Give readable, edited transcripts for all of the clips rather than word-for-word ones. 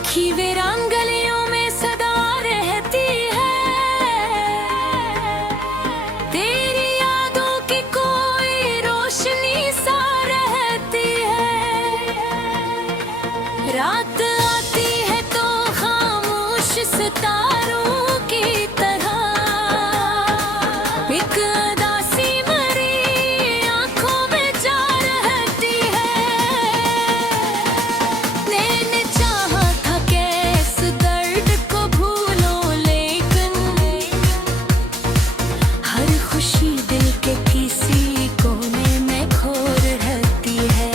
देखी वीरान गलियों में सदा रहती है, तेरी यादों की कोई रोशनी सा रहती है। रात आती है तो खामोश सितारों की तरह एक उदासी मरी आंखों में जा रहती है। मैंने चाहा था कि इस दर्द को भूलो, लेकिन हर खुशी दिल के किसी कोने में खो रहती है।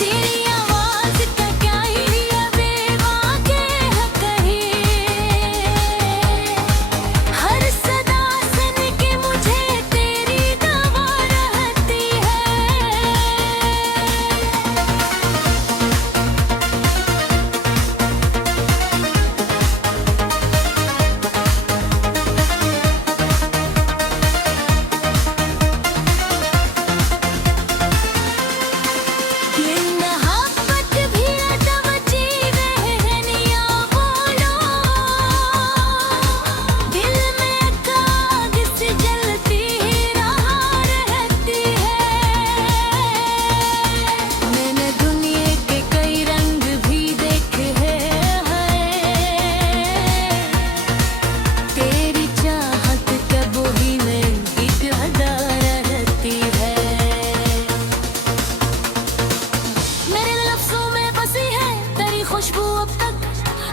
तेरी आवाज का क्या ही बेवाक़े है कहीं, हर सदा सुन के मुझे तेरी दवा रहती है। ये मोहब्बत भी अटवची रहनिया बोलो, दिल में आग से जलती रहा रहती है। मैंने दुनिया के कई रंग भी देखे हैं, तेरी चाहत कब ही में एक अदा रहती है। मेरे लफ्जों में बसी है तेरी खुशबू अब तक,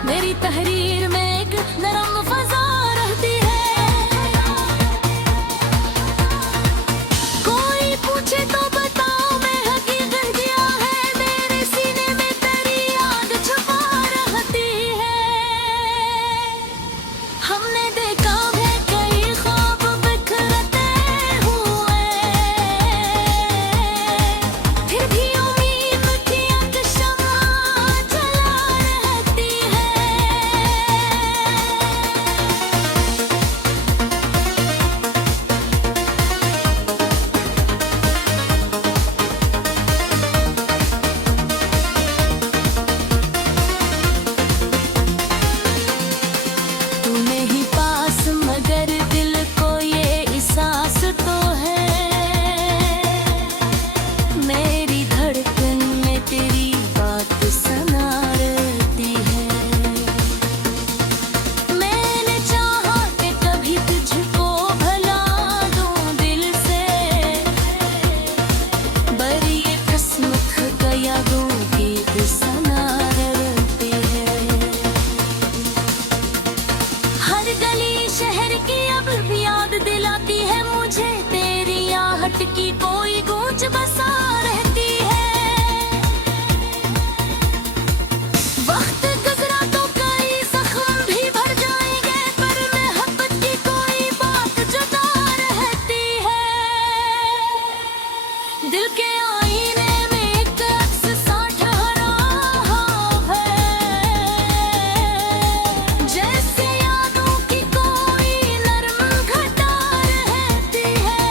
मेरी तहरीर में एक नरम फजा रहती है। कोई पूछे तो बताओ मैं हकीकत क्या है, मेरे सीने में तेरी याद छुपा रहती है। हमने देखा है कई ख्वाब बिखरते हुए, फिर भी उम्मीद की एक शम्मा जला रहती है। तू नहीं पास मगर दिल को ये एहसास तो है, मेरी धड़कन में तेरी बात सना रहती है। मैंने चाहा कि कभी तुझको भला दूं दिल से, पर ये किस्मत का यादों की सना रहती है। हर गली शहर की अब भी याद दिलाती है मुझे, तेरी आहट की कोई गूंज बसा रहती है। वक्त गुजरा तो कई जख्म भी भर जाएंगे, पर मोहब्बत की कोई बात जुदा रहती है। दिल के आईने में एक अक्स सा ठहरा है, जैसे यादों की कोई नरम घटा रहती है।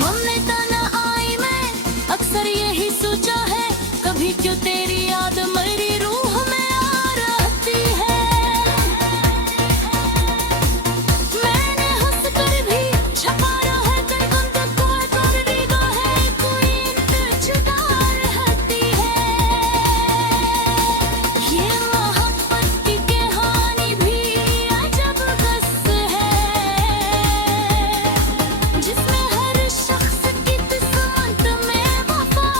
मम्मी तना आई मैं अक्सर यही सोचा है, कभी क्यों तेरी याद मेरी रूह में आ रहती है। मैंने हंस कर भी छपा है कर गुम तक कर देगा है, कोई जुदा रहती है। ये मोहब्बत की कहानी भी अजब किस्सा है, जिसमें हर शख्स की किस्मत में वफा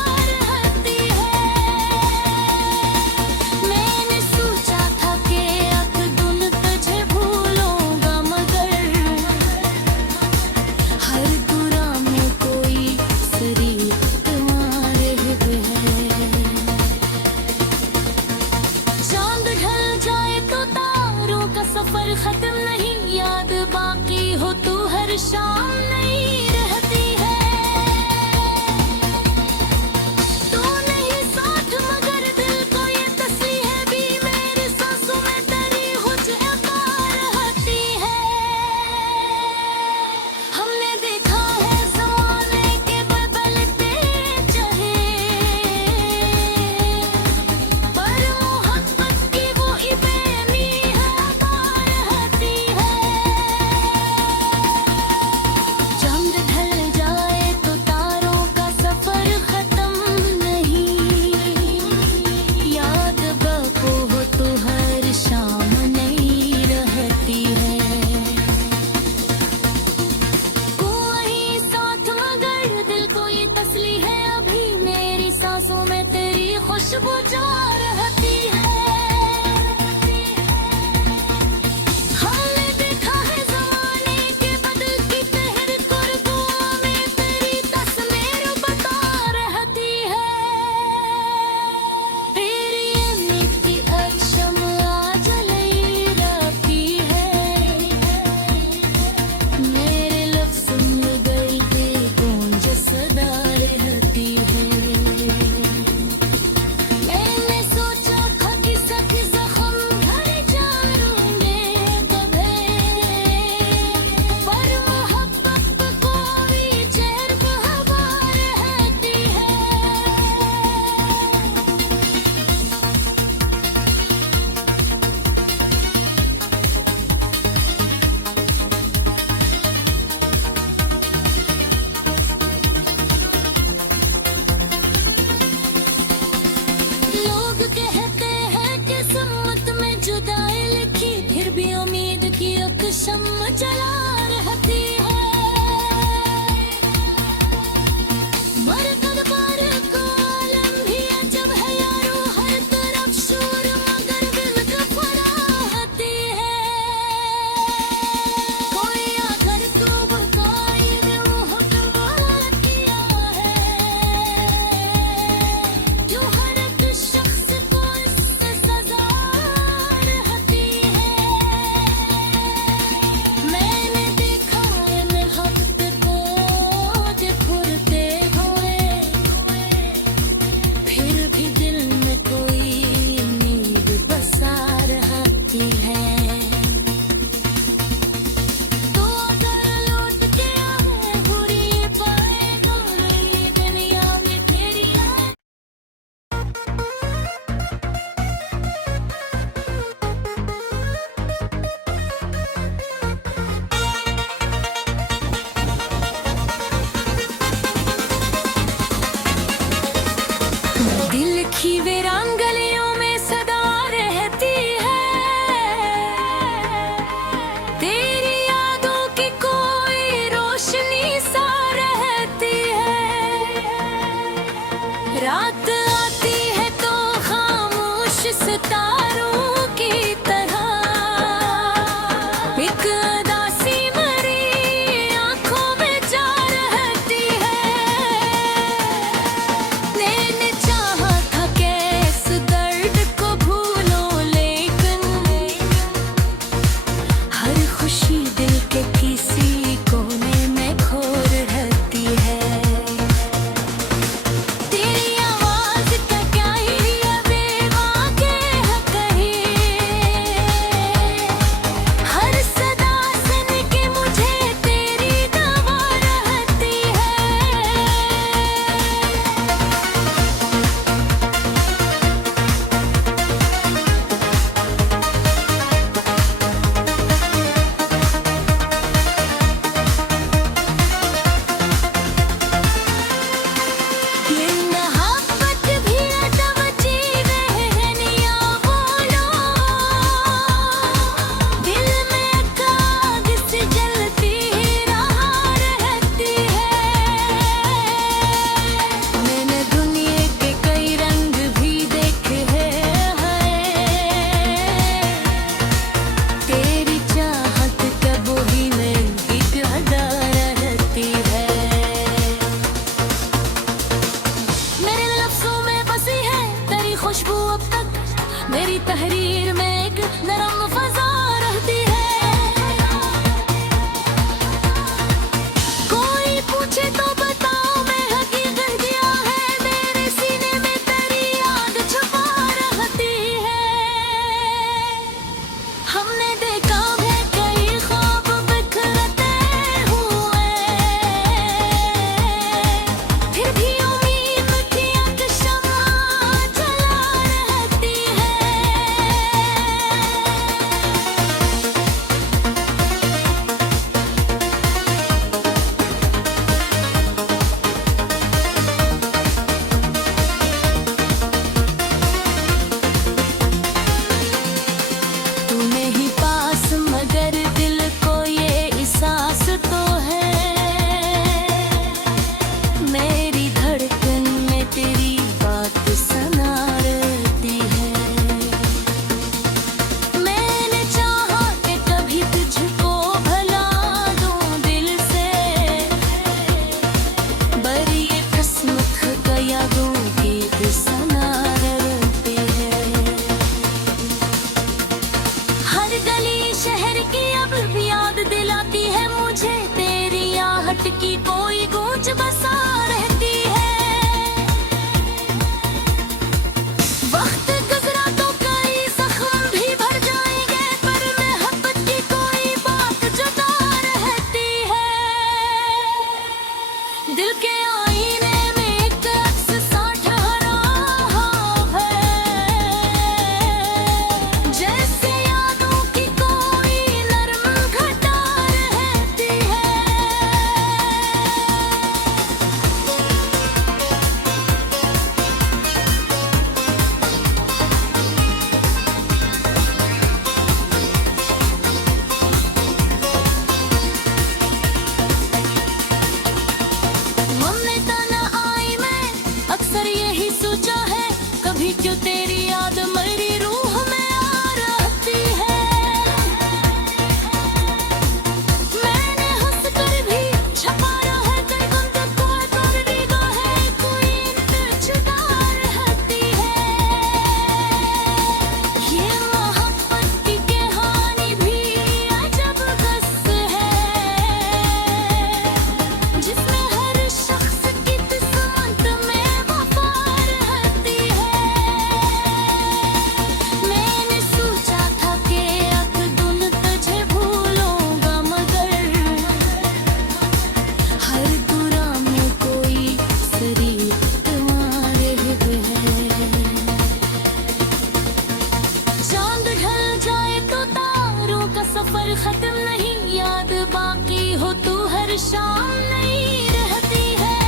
सांसों में तेरी खुशबू जा रहती है। हमने देखा है ज़माने के बदलती पहर कुर्बां में तेरी तस्वीर बता रहती है। तेरी मिट्टी शम्मा जलाई रहती है। मेरे लफ्ज़ों में गई के गूंज सदा रहती है। मैंने सोचा था कि सभी जख्म भर जाऊंगे कभी, पर मोहब्बत पे कोई चेहर हवा रहती है। लोग कहते हैं कि किस्मत में जुदाई लिखी, फिर भी उम्मीद की एक शम्मा जला रहती है। मरकत पर को आलम भी अजब है यारो, हर तरफ शोर मगर दिल का फराहती है। कोई अगर तो बकाई में हुक्म किया है, जो हर एक शख्स को इससे सजा रहती है। मैंने देखा है मैं हफ्ते को घुरते हुए, फिर भी दिल में कोई उम्मीद बसा रहती है। तो अगर लौट के आए बुरी पाएगा मेरी दुनिया में तेरी याद। दिल की वीरान गलियों में सदा रहती है। तेरी यादों की कोई रोशनी सा रहती है। रात आती है तो खामोश सितारों की तरह एक उदासी मरी आंखों में जा रहती है। मैंने चाहा था कि इस दर्द को भूलो, लेकिन हर खुशी दिल के किसी कोने में खो रहती है। तेरी आवाज़ का क्या ही बेवाक़े है कहीं, हर सदा सुन के मुझे तेरी दवा रहती है। ये मोहब्बत भी अदब जीवे है निया बोलो, दिल में एक आग सी जलती रहा रहती है। मैंने दुनिया के कई रंग भी देखे हैं, तेरी चाहत कब ही में एक अदा रहती है। मेरे लफ्ज़ों में बसी है तेरी खुशबू अब तक, मेरी तहरीर में एक नरम फजा रहती है। कोई पूछे तो बताओ मैं हकीकत क्या है, मेरे सीने में तेरी याद छुपा रहती है। हमने देखा है कई ख्वाब बिखरते हुए, फिर भी उम्मीद की एक शम्मा जला रहती है। अक्सर यही सोचा है, कभी क्यों तेरी याद मेरी रूह में आ रहती है। मैंने हंस कर भी छपाया है कई गुम को, कर निगाहें कोई छुपा रहती है। ये मोहब्बत की कहानी भी अजब किस्सा है, जिसमें हर शख्स की किस्मत में वफा रहती है। मैंने सोचा था कि एक दिन तुझे भूलूंगा, मगर हर कुरा में कोई शरीक तुम्हारे है। चांद ढल जाए तो तारों का सफर खत्म नहीं, याद बाकी हो तू हर शाम नहीं रहती है।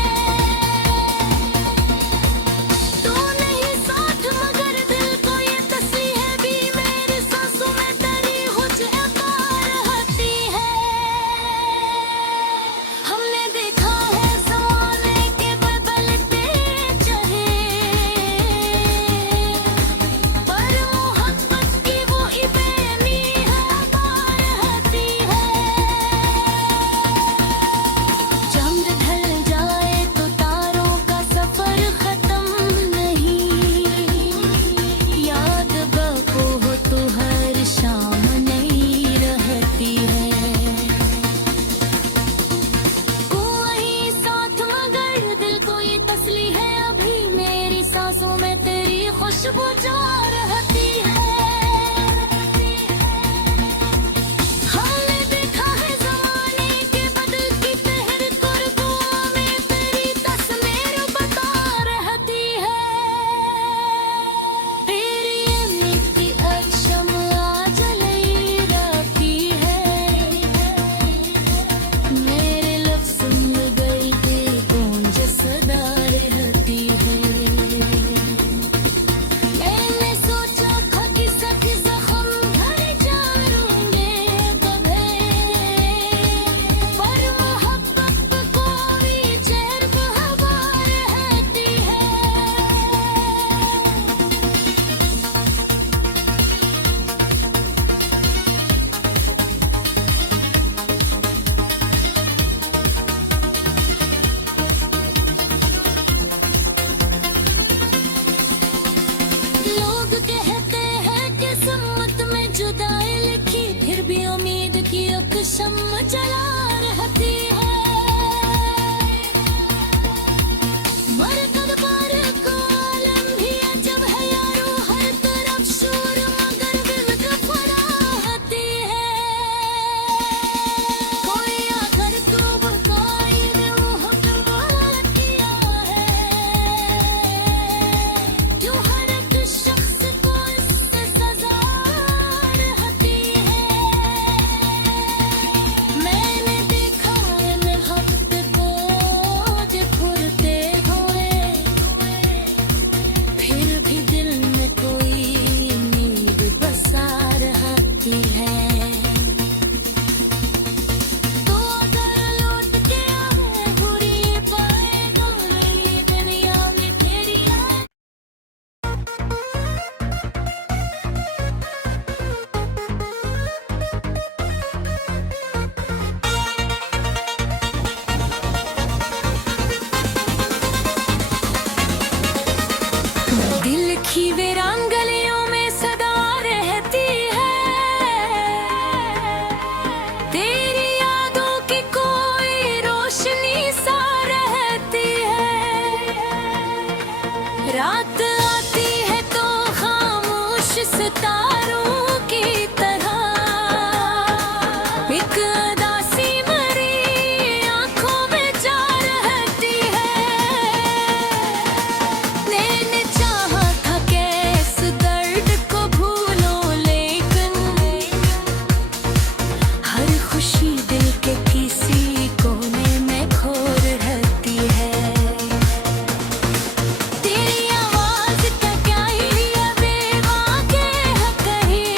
तू नहीं साथ मगर दिल को ये तस्ली है भी, मेरी सांसों में तेरी हुज रहती है। हमने देखा है ज़माने के बदलते चेहरे, पर मोहब्बत की वो बेनी रहती है। चांद ढल जाए तो तारों का सफर खत्म नहीं, याद बाको हो तो हर शाम नहीं रहती है। तू वही साथ मगर दिल को ये तस्ली है अभी, मेरी सांसों में तेरी खुशबू जा रहती है। हमने देखा है ज़माने के बदलती पहर, कुर्बान में तेरी तस्वीर बता रहती है। तेरी मिट्टी अक्षम आ जली रहती है, मेरे लफ्ज़ मिल गई के गूंज सदा रहती है। मैंने सोचा था कि सभी जख्म भर जाऊंगे कभी, पर मोहब्बत पे कोई चैन हवा रहती है। लोग कहते हैं कि किस्मत में जुदाई लिखी, फिर भी उम्मीद की एक शम्म जला रहती है। मरकत पर कलम भी अजब है यारो, हर तरफ शोर मगर दिल का फराहती है। कोई आखिर तो बकाई ने वो हुक्म किया है, जो हर एक शख्स को इससे सजा रहती है। मैंने देखा है हफ्ते को फुरते हुए, फिर भी दिल में कोई उम्मीद बसा रहती है। तो अगर लौट के आए बुरी पाएगा मेरी दुनिया में तेरी याद। दिल की वीरान गलियों में सदा रहती है, तेरी यादों की कोई रोशनी सा रहती है। रात आती है तो खामोश सितारों की तरह, एक उदासी मरी आंखों में जा रहती है। मैंने चाहा था कि इस दर्द को भूलो, लेकिन हर खुशी दिल के किसी कोने में खो रहती है। तेरी आवाज़ का क्या ही बेवाक़े है कहीं,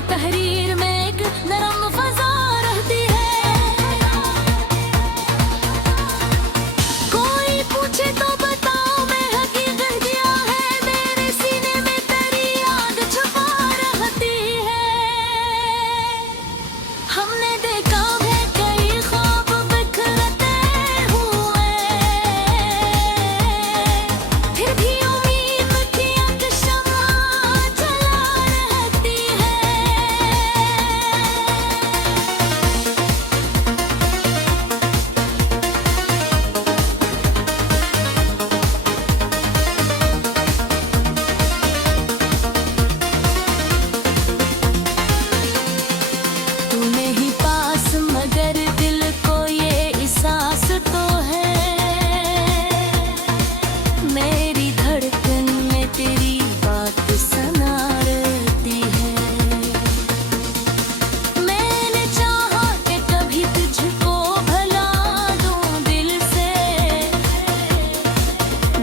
मेरी तहरीर में एक नरम फजा रहती है। कोई पूछे तो बताओ मैं हकीकत क्या है, मेरे सीने में तेरी याद छुपा रहती है। हमने देखा है कई ख्वाब बिखरते हुए, फिर भी उम्मीद की एक शम्मा जला रहती है। तू नहीं पास मगर दिल को ये एहसास तो है, मेरी धड़कन में तेरी बात सना रहती है। मैंने चाहा कि कभी तुझको भला दूं दिल से,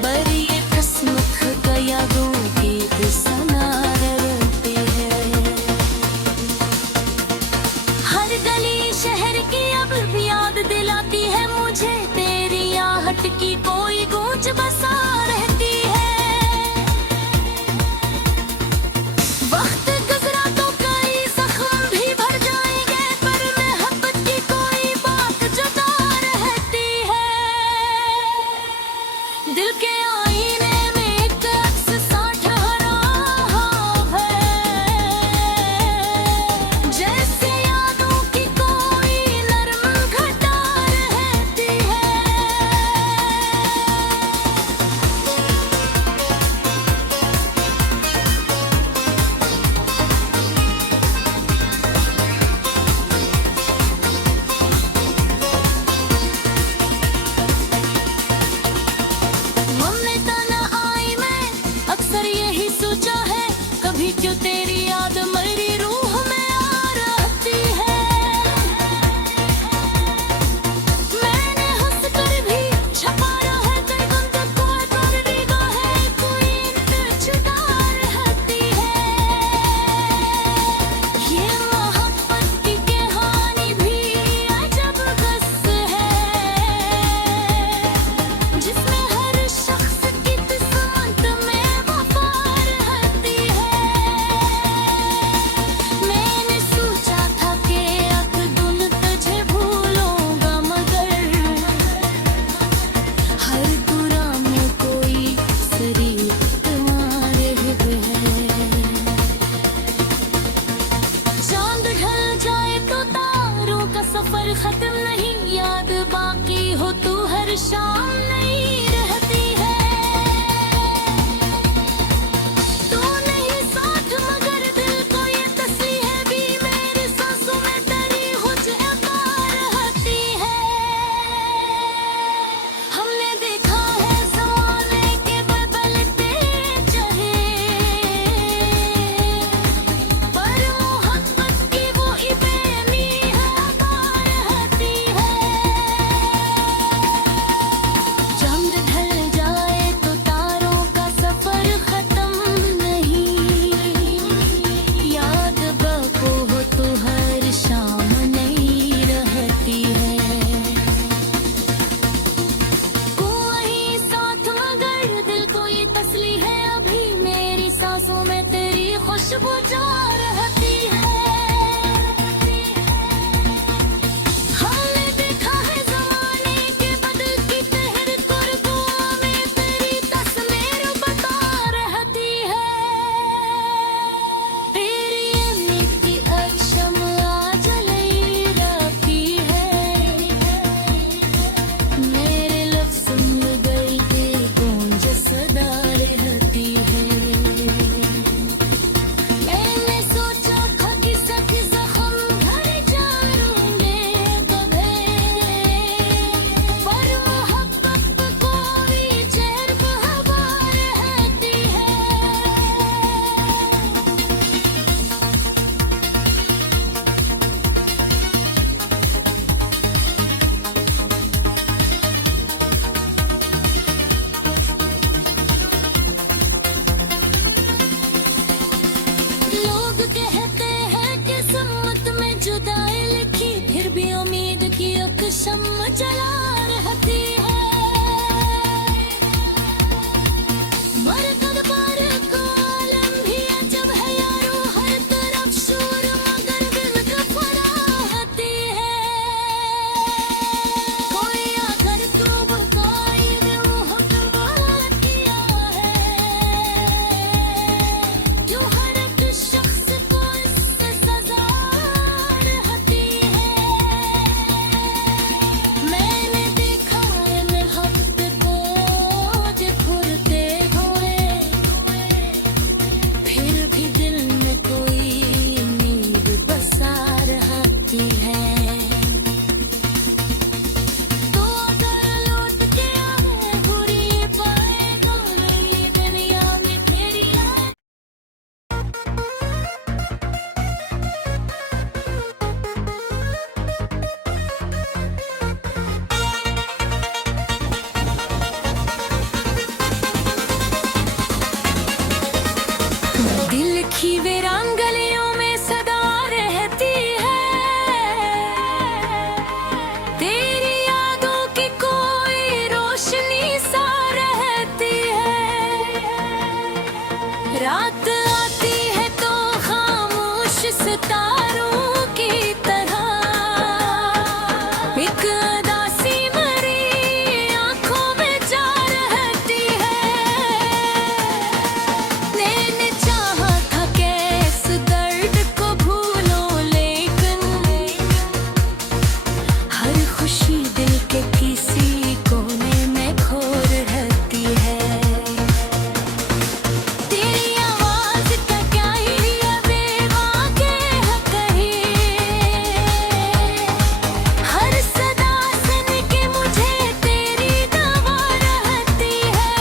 पर ये किस्मत का यादों की सना रहती है। हर गली शहर की अब भी याद दिलाती है मुझे, तेरी आहट की कोई गूंज बसा रहती है। वक्त गुजरा तो कई जख्म भी भर जाएंगे, पर मोहब्बत की कोई बात जुदा रहती है। दिल के आईने में एक अक्स सा ठहरा है, जैसे यादों की कोई नरम घटा रहती है। हमने तना आई मैं अक्सर यही सोचा है, कभी क्यों तेरी याद मेरी रूह में आ रहती है। मैंने हंस कर भी छुपाया है कई गुम को, पर निगाहें कोई छुड़ा रहती है। ये मोहब्बत की कहानी भी अजब किस्सा है, जिसमें हर शख्स की किस्मत में वफा रहती है। मैंने सोचा था कि एक दिन तुझे भूलूंगा, मगर हर कुरा में कोई शरीक तुम्हारे है। चांद ढल जाए तो तारों का सफर खत्म नहीं, याद बाकी हो तू हर शाम नहीं रहती है। तू नहीं साथ मगर दिल को ये तस्ली है भी, मेरी सांसों में तेरी हुज रहती है। हमने देखा है ज़माने के बदलते चेहरे, पर मोहब्बत की वो बेनी रहती है। चांद ढल जाए तो तारों का सफर खत्म नहीं, याद बाको हो तो हर शाम नहीं रहती है। कोई साथ मगर दिल को ये तस्ली है अभी, मेरी सांसों में तेरी खुशबू जा रहती है। हमने देखा है ज़माने के बदलती तेरे कुर्बां में तेरी तस्वीर बता रहती है। तेरी अहमियत की एक शम्मा जलाई रखी है, मेरे लफ्ज़ में गई के गूंज सदा रहती है। मैंने सोचा था कि सभी जख्म भर जाएंगे कभी, पर मोहब्बत पे कोई चैन हवा रहती है। लोग कहते हैं शम्म जला रहती है। मरकद पर को आलम भी अजब है यारो, हर तरफ शोर मगर दिल घबराती है। कोई अगर तो बकाई ने हुक्म किया है, जो हर एक शख्स को इससे सजा रहती है। मैंने देखा इन हफ्त को जे फुरते हुए, फिर भी दिल में कोई उम्मीद बसा रहती है। तो अगर लौट के आए बुरी पाएगा मेरी दुनिया में तेरी आए। दिल की वीरांगलियों में सदा रहती है, तेरी यादों की कोई रोशनी सा रहती है। रात आती है तो खामोश सितारों की तरह, एक उदासी मरी आंखों में जा रहती है। मैंने चाहा था कि इस दर्द को भूलो, लेकिन हर खुशी दिल के किसी कोने में खो रहती है। तेरी आवाज का क्या ही बेवाके है कहीं, हर सदा सुन के मुझे तेरी दवा रहती है।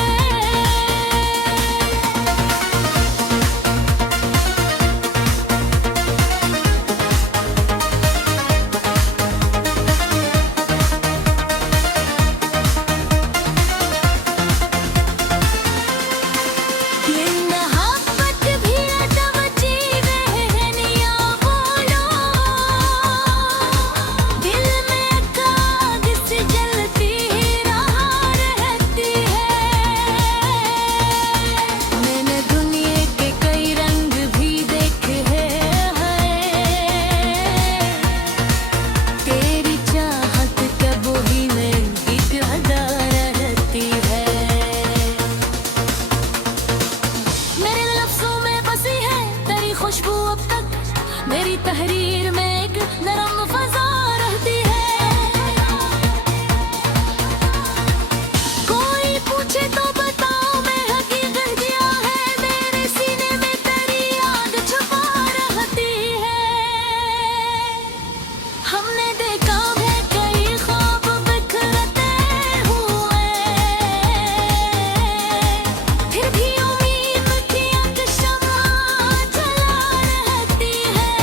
ये मोहब्बत भी अदब जीवे है निया बोलो, दिल में आग से जलती रहा रहती है। मैंने दुनिया के कई रंग भी देखे हैं, तेरी चाहत कब ही में एक हजार रहती है। मेरे लफ्जों में बसी है तेरी खुशबू, अब तक मेरी तहरीर में एक नरम फजा रहती है। कोई पूछे तो बताओ मैं हकीकत क्या है, मेरे सीने में तेरी याद छुपा रहती है। हमने देखा है कई ख्वाब बिखरते हुए, फिर भी उम्मीद की एक शम्मा जला रहती है।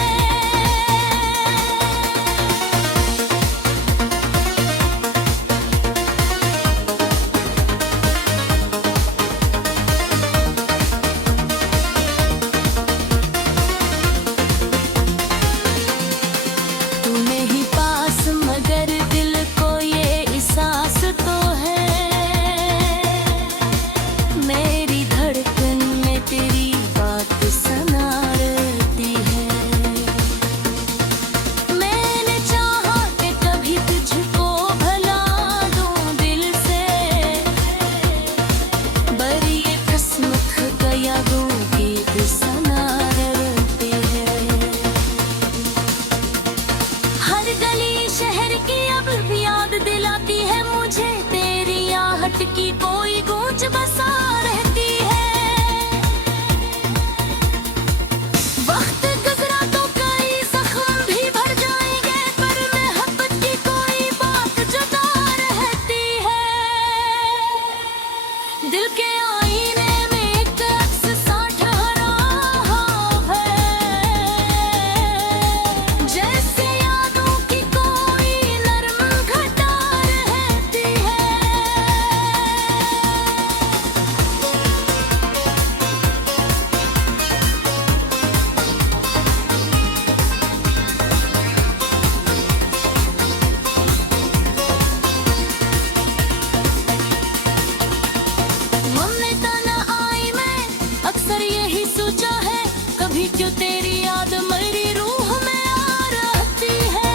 अक्सर यही सोचा है, कभी क्यों तेरी याद मेरी रूह में आ रहती है।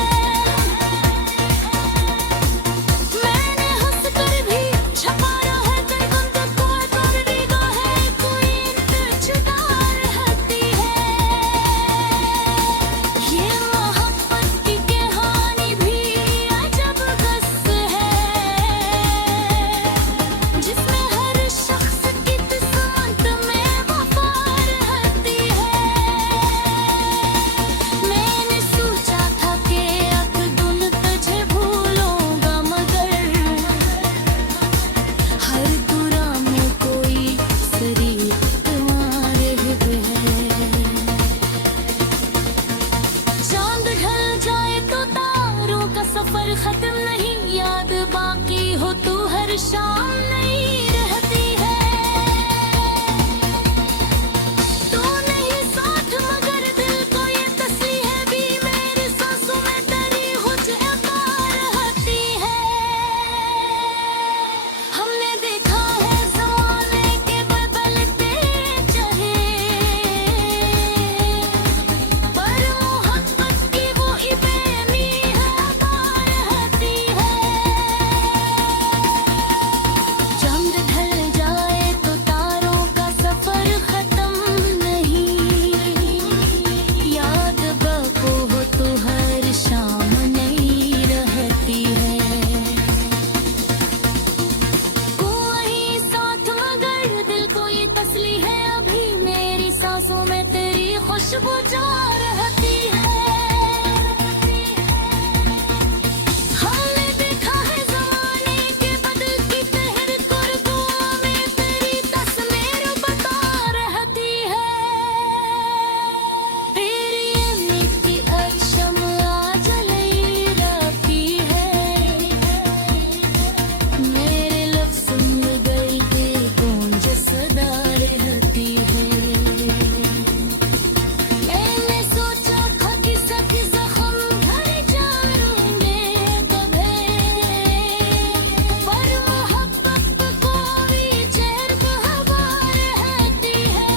मैंने हंस कर भी छपाया है कई गुंदे को, कर निगाहें कोई छुटा रहती है। ये मोहब्बत की कहानी भी अजब किस्सा है, जिसमें हर शख्स की किस्मत में वफा रहती है। मैंने सोचा था कि एक दिन तुझे भूलूंगा, मगर हर तुरा में कोई शरीक तुम्हारे है। चांद ढल जाए तो तारों का सफर खत्म नहीं, याद बाकी हो तू हर शाम नहीं रहती है। तू नहीं साथ मगर दिल को ये तस्ली है भी, मेरी सांसों में तेरी हुज्जत रहती है। हमने देखा है ज़माने के बदलते चेहरे, पर मोहब्बत की वो बेनी रहती है। चांद ढल जाए तो तारों का सफर खत्म नहीं, याद बाको हो तो हर शाम नहीं रहती है। कोई साथ मगर दिल को ये तस्ली है अभी, मेरी सांसों में तेरी खुशबू जा रहती है। हमने देखा है ज़माने के बदलती पहर, कुर्बान में तेरी तस्वीर बता रहती है। तेरी मिट्टी शम्मा जली रहती है, मेरे लफ्ज़ में गई के गूंज सदा रहती है। मैंने सोचा था कि सभी जख्म भर जाएंगे कभी, पर मोहब्बत पे कोई चैन का हवा रहती है।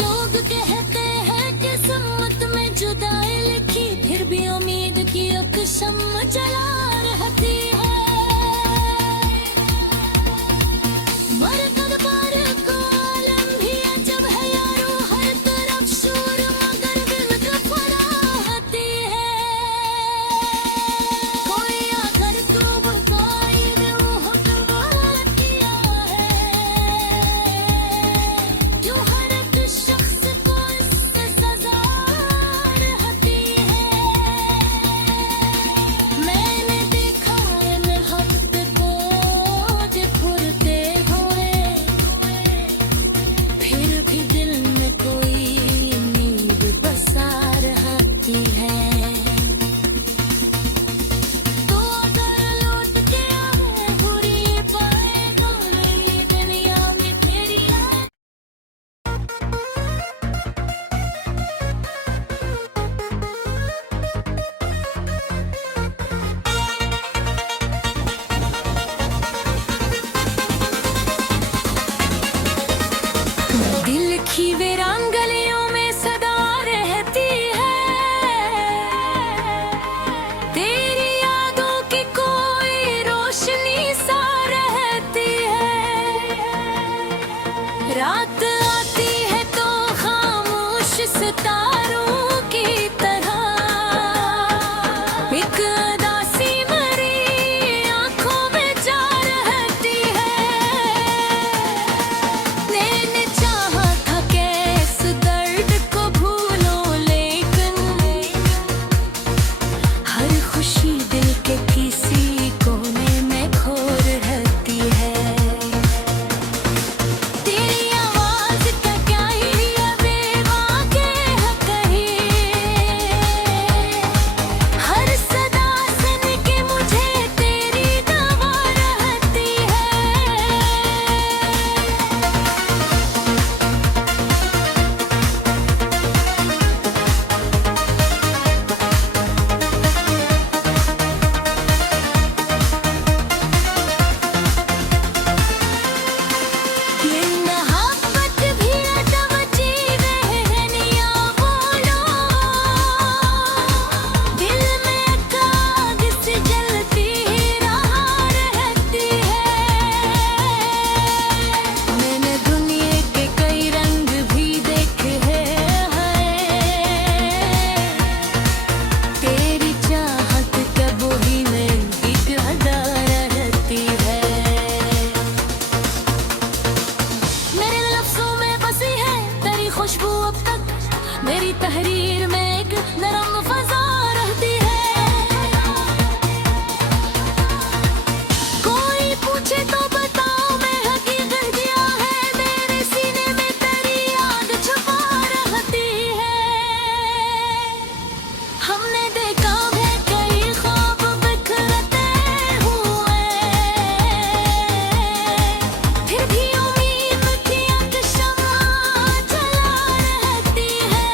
लोग कहते हैं कि किस्मत में जुदाई लिखी, फिर भी उम्मीद की एक शम्मा जला रहती है। बरकत पर को आलम भी अजब है यारो, हर तरफ शोर मगर दिल का फराहती है। कोई आकर तो बताई दे वो हुक्म किया है, जो हर एक शख्स को इससे सजा रहती है। मैंने देखा है महब्बत को फुरते हुए, फिर भी दिल में कोई उम्मीद बसा रहती है। तो अगर लौट के आए बुरी पाएगा मेरी दुनिया में तेरी याद। दिल की वीरान गलियों में सदा रहती है, तेरी यादों की कोई रोशनी सा रहती है। रात आती है तो खामोश सितारों की तरह, एक उदासी मरी आंखों में जा रहती है। मैंने चाहा था कि इस दर्द को भूलो, लेकिन हर खुशी दिल के किसी कोने में खो रहती है। तेरी आवाज़ का क्या ही बेवाके है कहीं, मेरी तहरीर में एक नरम फजा रहती है। कोई पूछे तो बताओ मैं हकीकत क्या है, मेरे सीने में तेरी याद छुपा रहती है। हमने देखा है कई ख्वाब बिखरते हुए, फिर भी उम्मीद की एक शम्मा जला रहती है।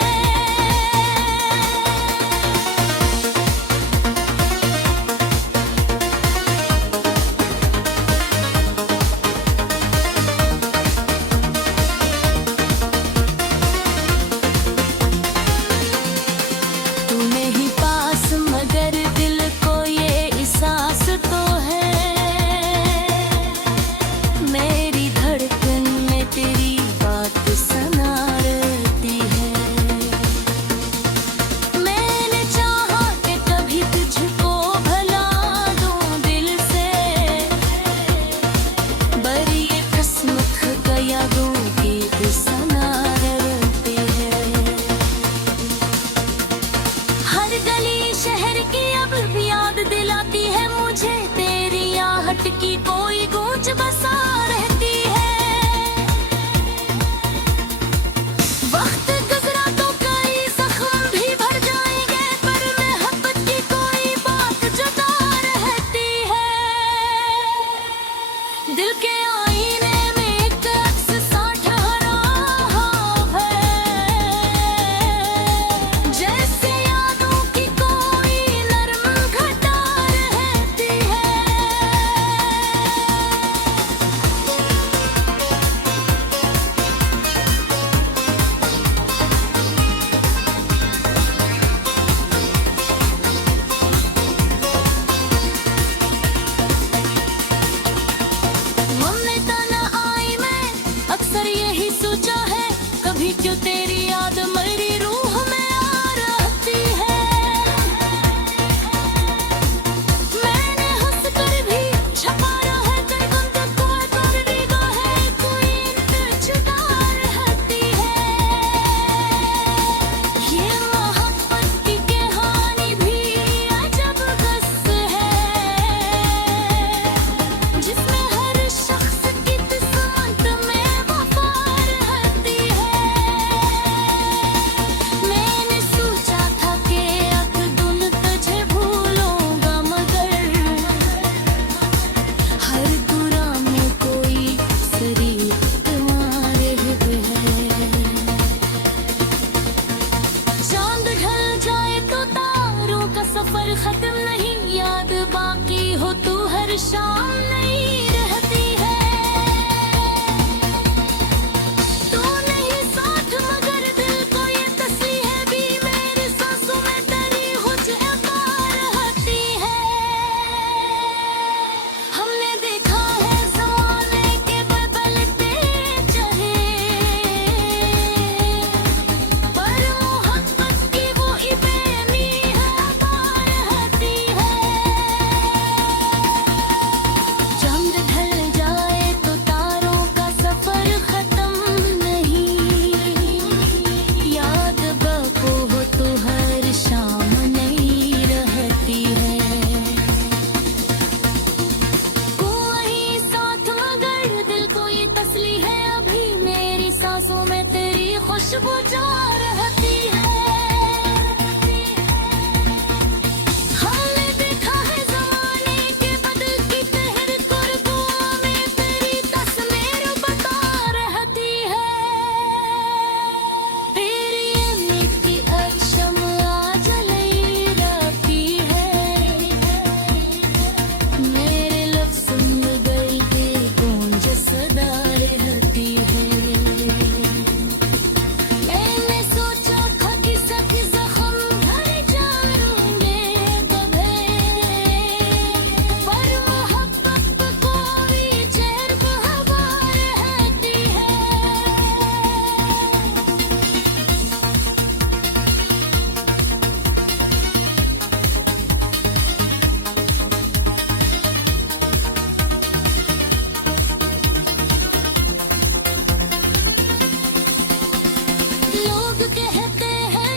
तू नहीं पास मगर दिल को ये एहसास तो है, मेरी धड़कन में तेरी बात सना रहती है। मैंने चाहा कि कभी तुझको भला दूं दिल से, पर ये किस्मत का यादों की सना रहती है। हर गली शहर की अब भी याद दिलाती है मुझे, तेरी आहट की कोई गूंज बसा रहती है। वक्त गुजरा तो कई जख्म भी भर जाएंगे, पर मोहब्बत की कोई बात जुदा रहती है। दिल के आईने में एक अक्स सा ठहरा है, जैसे यादों की कोई नरम घटा रहती है। हमने तना आई मैं अक्सर यही सोचा है, कभी क्यों तेरी याद मेरी रूह में आ रहती है। मैंने हंस कर भी छपाया है कई गुम को, कर निगाहें कोई छुटा रहती है। ये मोहब्बत की कहानी भी अजब किस्सा है, जिसमें हर शख्स की किस्मत में वफा रहती है। मैंने सोचा था कि एक दिन तुझे भूलूंगा, मगर हर कुरा में कोई शरीक तुम्हारे है। चांद ढल जाए तो तारों का सफर खत्म नहीं, याद बाकी हो तू हर शाम नहीं रहती है। तू नहीं साथ मगर दिल को ये तस्ली है भी, मेरी सांसों में तेरी हुज रहती है। हमने देखा है ज़माने के बदलते चेहरे, पर मोहब्बत की वो बेनी रहती है। चांद ढल जाए तो तारों का सफर खत्म नहीं, याद बाको हो तो हर शाम नहीं रहती है। कोई साथ मगर दिल को ये तस्ली है अभी, मेरी सांसों में तेरी खुशबू जा रहती है। हमने देखा है ज़माने के बदलती पहर, कुर्बान में तेरी तस्वीर बता रहती है। तेरी मिट्टी शम्मा जलाई रहती है, मेरे लफ्ज़ गई के गूंज सदा रहती है। मैंने सोचा था कि सभी जख्म भर जाएंगे कभी, पर मोहब्बत पे कोई चैन हवा रहती है। लोग कहते हैं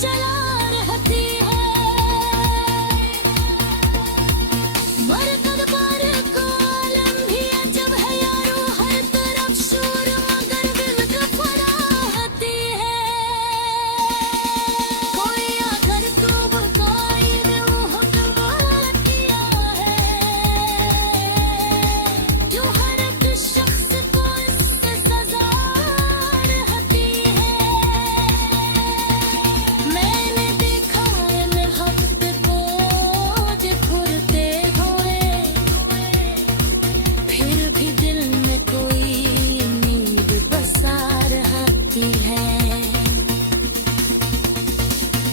जला रहती है। मरकत पर को आलम भी अजब है यारो, हर तरफ शोर मगर दिल घबराती है। कोई आकर तो बताए दे वो हुक्म किया है, जो हर एक शख्स को इससे सजा रहती है। मैंने देखा इन हफ्त को दिखुरते हुए, फिर भी दिल में कोई उम्मीद बसा रहती है।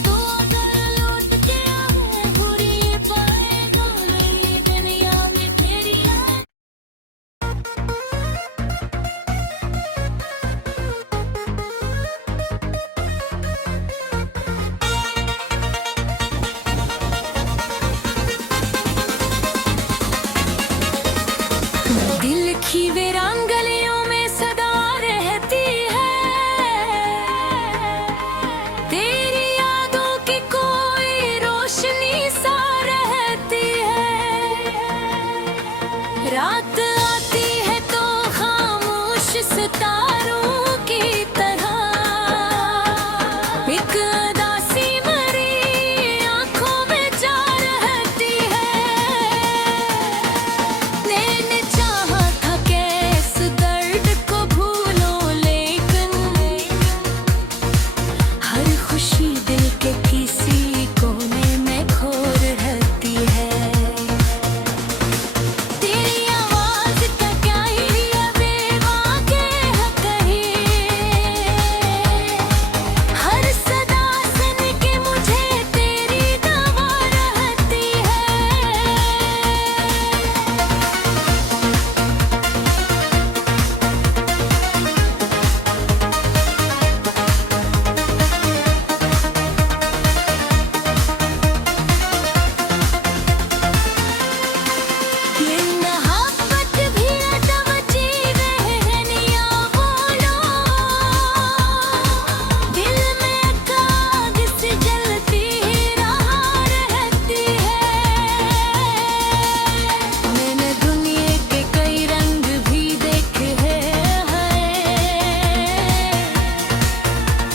तो अगर लौट के आए बुरी पाएगा मेरी दुनिया में तेरी याद। दिल की वीरान गलियों में सदा रहती है, तेरी यादों की कोई रोशनी सा रहती है। रात आती है तो खामोश सितारों की तरह, एक उदासी मरी आंखों में जा रहती है। मैंने चाहा था कि इस दर्द को भूलो, लेकिन हर खुशी दिल के किसी कोने में खो रहती है। तेरी आवाज का क्या ही बेवाके है कहीं, हर सदा सुन के मुझे तेरी दवा रहती है। ये मोहब्बत भी अटवची रहनिया बोलो, दिल में आग सी जलती रहा रहती है। मैंने दुनिया के कई रंग भी देखे हैं,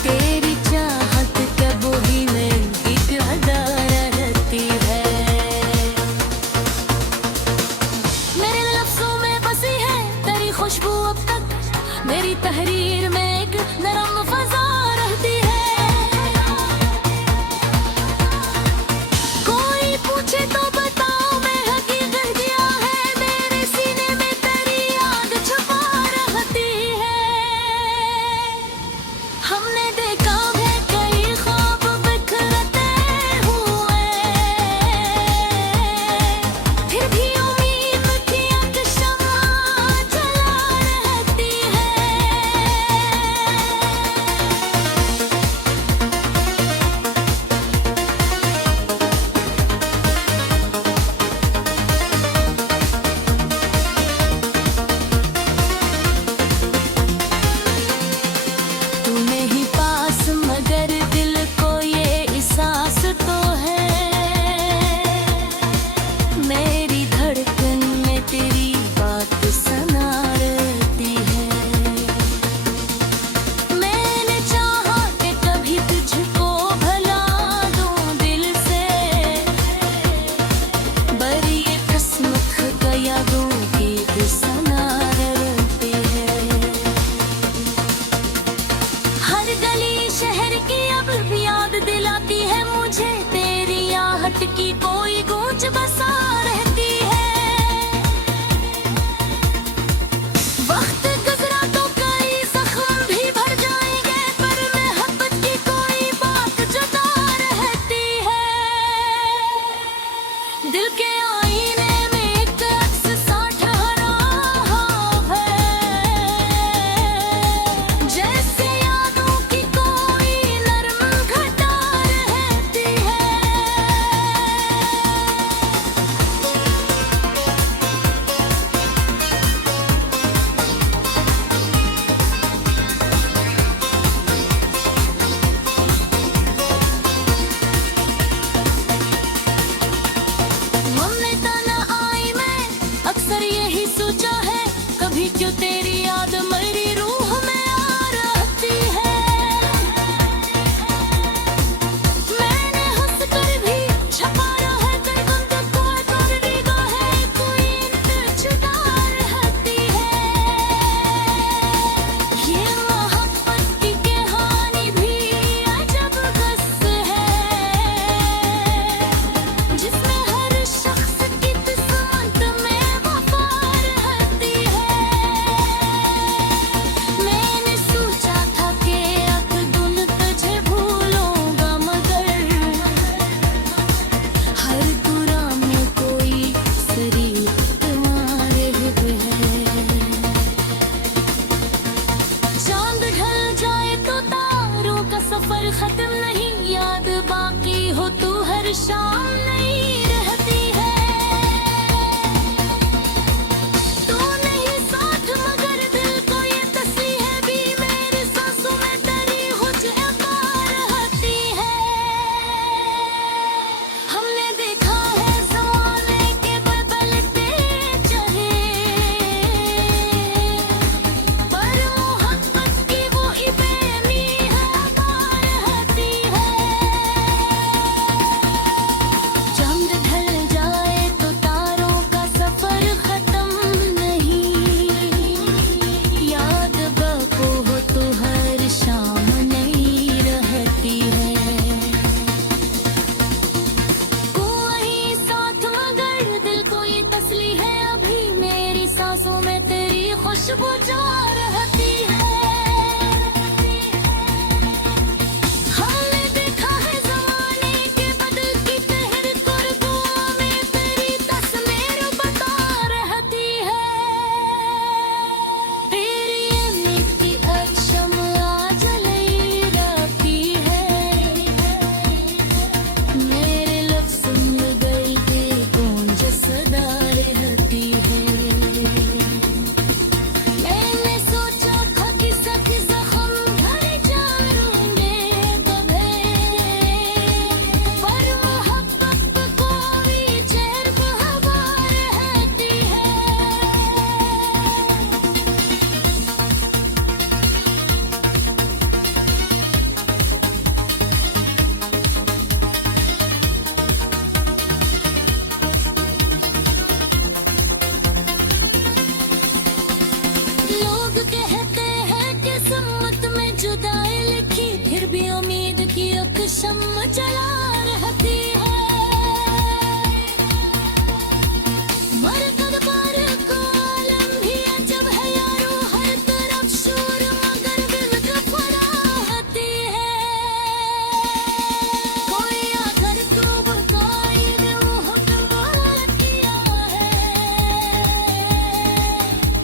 तेरी चाहत का बोही में एक हजार रहती है। मेरे लफ्जों में बसी है तेरी खुशबू, अब तक मेरी तहरीर में एक नरम फजा रहती है। कोई पूछे तो बताओ मैं हकीकत क्या है, मेरे सीने में तेरी याद छुपा रहती है। हमने देखा है कई ख्वाब बिखरते हुए, फिर भी उम्मीद की एक शम्मा जला रहती है। अक्सर यही सोचा है, कभी क्यों तेरी याद मेरी रूह में आ रहती है। मैंने हंस कर भी छुपाया है कर गम को, कर निगाहें कोई छुपा रहती है। ये मोहब्बत की कहानी भी अजब किस्सा है, जिसमें हर शख्स की किस्मत में वफा रहती है। मैंने सोचा था कि एक दिन तुझे भूलूंगा, मगर हर कुरा में कोई शरीक तुम्हारे हुए है। चांद ढल जाए तो तारों का सफर खत्म नहीं, याद बाकी हो तू हर शाम नहीं रहती है। तू नहीं साथ मगर दिल को ये तस्वीर है भी, मेरी सांसों में तेरी हुज्जत रहती है। हमने देखा है ज़माने के बदलते चेहरे, पर मोहब्बत की वो बेमी है रहती है। चांद ढल जाए तो तारों का सफर खत्म नहीं, याद बाको हो तो हर शाम नहीं रहती है। कोई साथ मगर दिल को ये तसली है अभी, मेरी सांसों में तेरी खुशबू जा रहती है। हमने देखा है ज़माने के बदलती तेरे कुर्बान में तेरी तस्वीर बता रहती है। तेरी मिट्टी अक्षम आज जली रहती है, मेरे लफ्ज़ सुन गई के गूंज सदा रहती है। मैंने सोचा था कि सभी जख्म भर जाएंगे कभी, पर मोहब्बत पे कोई चैन हवा रहती है। लोग कहते हैं कि किस्मत में जुदाई लिखी, फिर भी उम्मीद की एक शम्म जला रहती है। मरकत पर को आलम भी अजब है यारो, हर तरफ शोर मगर दिल का फराहती है। कोई आकर को बकाई ने हुक्म किया है,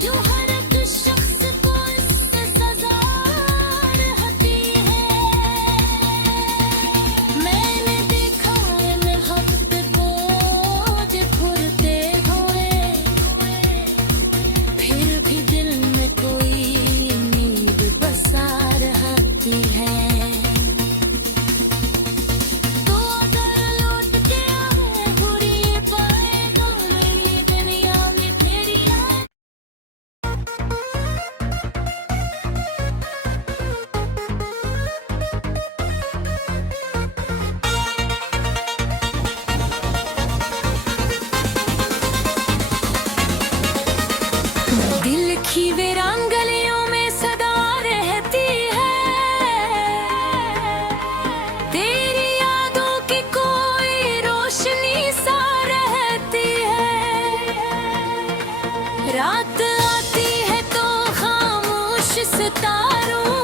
क्यों हर एक शख्स को इससे सजा रहती है। मैंने देखा है महब्बत को फुरते हुए, फिर भी दिल में कोई उम्मीद बसा रहती है। तो अगर लौट के आए बुरी पाए तो मेरी दुनिया में तेरी याद। दिल की वीरान गलियों में सदा रहती है, तेरी यादों की कोई रोशनी सा रहती है। रात आती है तो खामोश सितारों